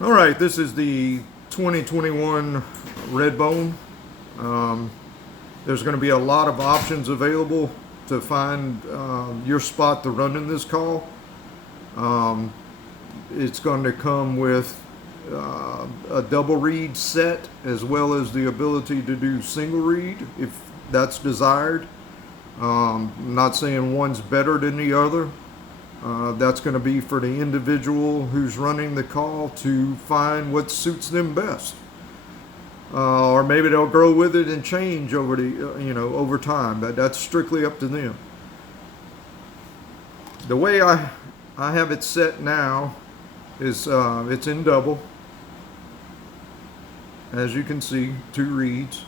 All right, this is the 2021 RedBone. There's going to be a lot of options available to find your spot to run in this call. It's going to come with a double reed set as well as the ability to do single reed if that's desired. I'm not saying one's better than the other. That's going to be for the individual who's running the call to find what suits them best. Or maybe they'll grow with it and change over over time. That's strictly up to them. The way I have it set now is it's in double. As you can see, 2 reeds.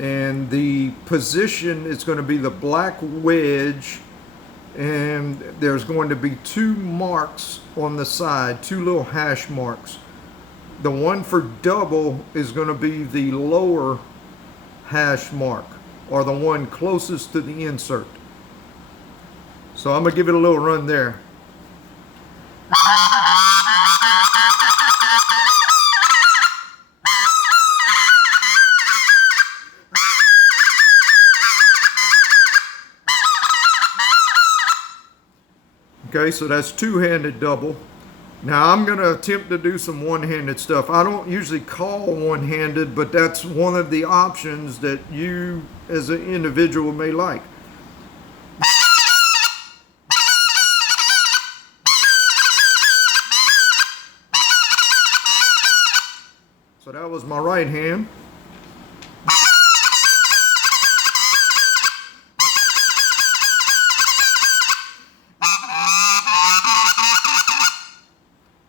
And the position is going to be the black wedge, and there's going to be 2 marks on the side, 2 little hash marks. The one for double is going to be the lower hash mark, or the one closest to the insert. So I'm going to give it a little run there. Okay, so that's 2-handed double. Now I'm going to attempt to do some one-handed stuff. I don't usually call one-handed, but that's one of the options that you as an individual may like. So that was my right hand.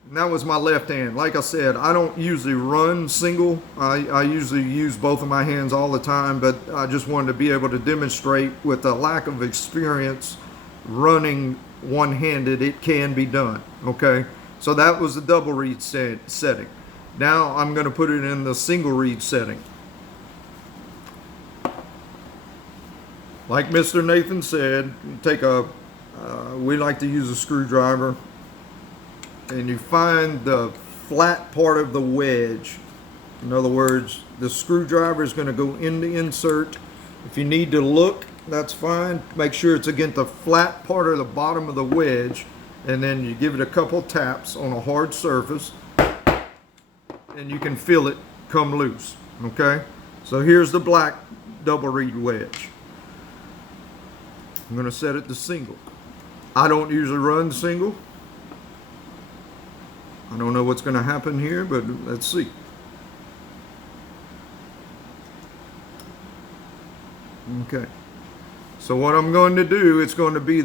And that was my left hand. Like I said, I don't usually run single. I usually use both of my hands all the time, but I just wanted to be able to demonstrate with a lack of experience running one-handed, it can be done, okay? So that was the double reed setting. Now I'm going to put it in the single reed setting. Like Mr. Nathan said, take we like to use a screwdriver, and you find the flat part of the wedge. In other words, the screwdriver is going to go in the insert. If you need to look, that's fine. Make sure it's against the flat part of the bottom of the wedge, and then you give it a couple taps on a hard surface, and you can feel it come loose, okay? So here's the black double reed wedge. I'm going to set it to single. I don't usually run single. I don't know what's going to happen here, but let's see. Okay. So what I'm going to do, it's going to be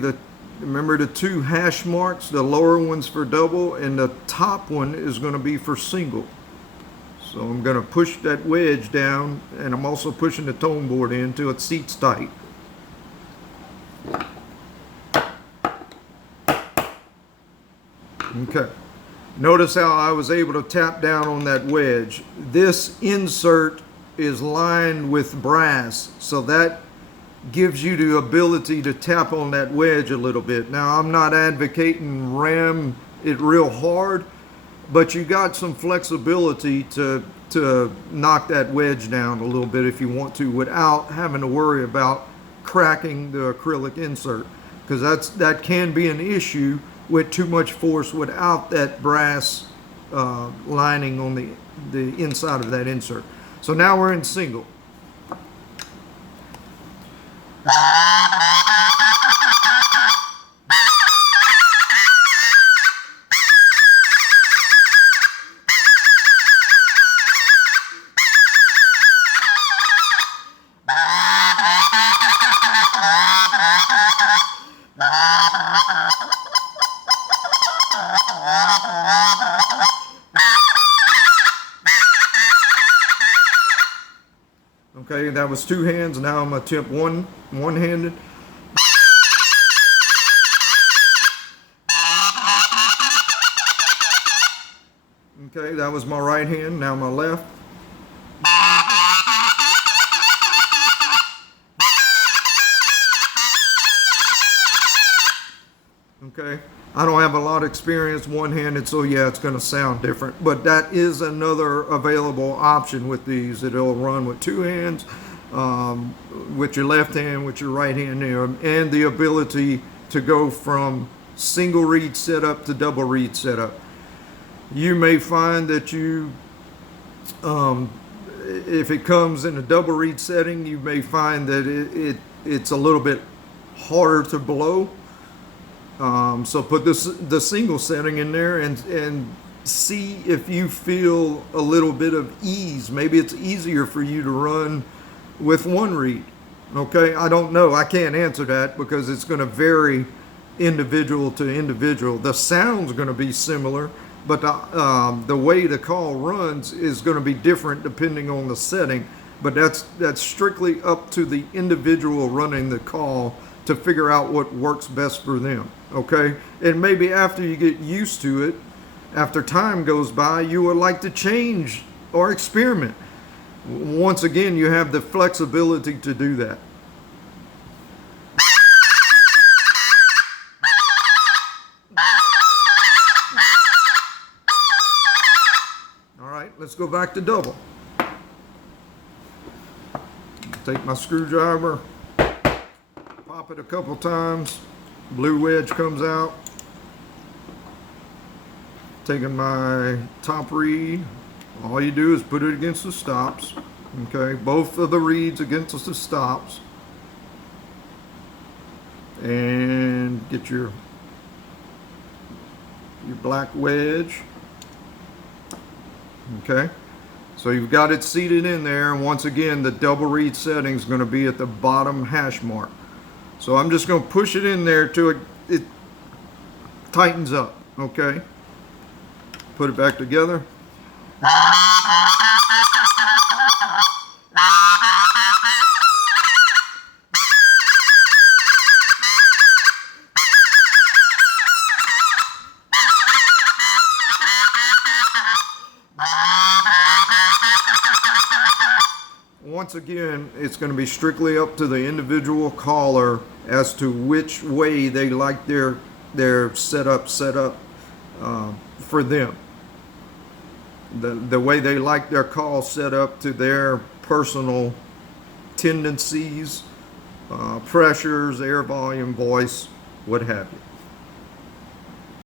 remember the 2 hash marks, the lower one's for double, and the top one is going to be for single. So I'm going to push that wedge down, and I'm also pushing the tone board in until it seats tight. Okay. Notice how I was able to tap down on that wedge. This insert is lined with brass, so that gives you the ability to tap on that wedge a little bit. Now, I'm not advocating ram it real hard, but you got some flexibility to knock that wedge down a little bit if you want to, without having to worry about cracking the acrylic insert, because that can be an issue with too much force without that brass lining on the inside of that insert. So now we're in single. Okay, that was 2 hands. Now I'm going to attempt one-handed. Okay, that was my right hand. Now my left. Okay. I don't have a lot of experience one-handed, so yeah, it's going to sound different. But that is another available option with these. It'll run with two hands, with your left hand, with your right hand there, and the ability to go from single reed setup to double reed setup. You may find that if it comes in a double reed setting, you may find that it's a little bit harder to blow. So put the single setting in there and see if you feel a little bit of ease. Maybe it's easier for you to run with one reed. Okay, I don't know. I can't answer that because it's going to vary individual to individual. The sound's going to be similar, but the way the call runs is going to be different depending on the setting. But that's strictly up to the individual running the call to figure out what works best for them. Okay, and maybe after you get used to it, after time goes by, you would like to change or experiment. Once again, you have the flexibility to do that. All right, let's go back to double. Take my screwdriver, pop it a couple times, blue wedge comes out. Taking my top reed, all you do is put it against the stops. Okay, both of the reeds against the stops, and get your black wedge. Okay, so you've got it seated in there, and once again the double reed setting is going to be at the bottom hash mark. So I'm just going to push it in there till it tightens up. Okay, put it back together. Once again, it's going to be strictly up to the individual caller as to which way they like their setup for them. The way they like their call set up to their personal tendencies, pressures, air volume, voice, what have you.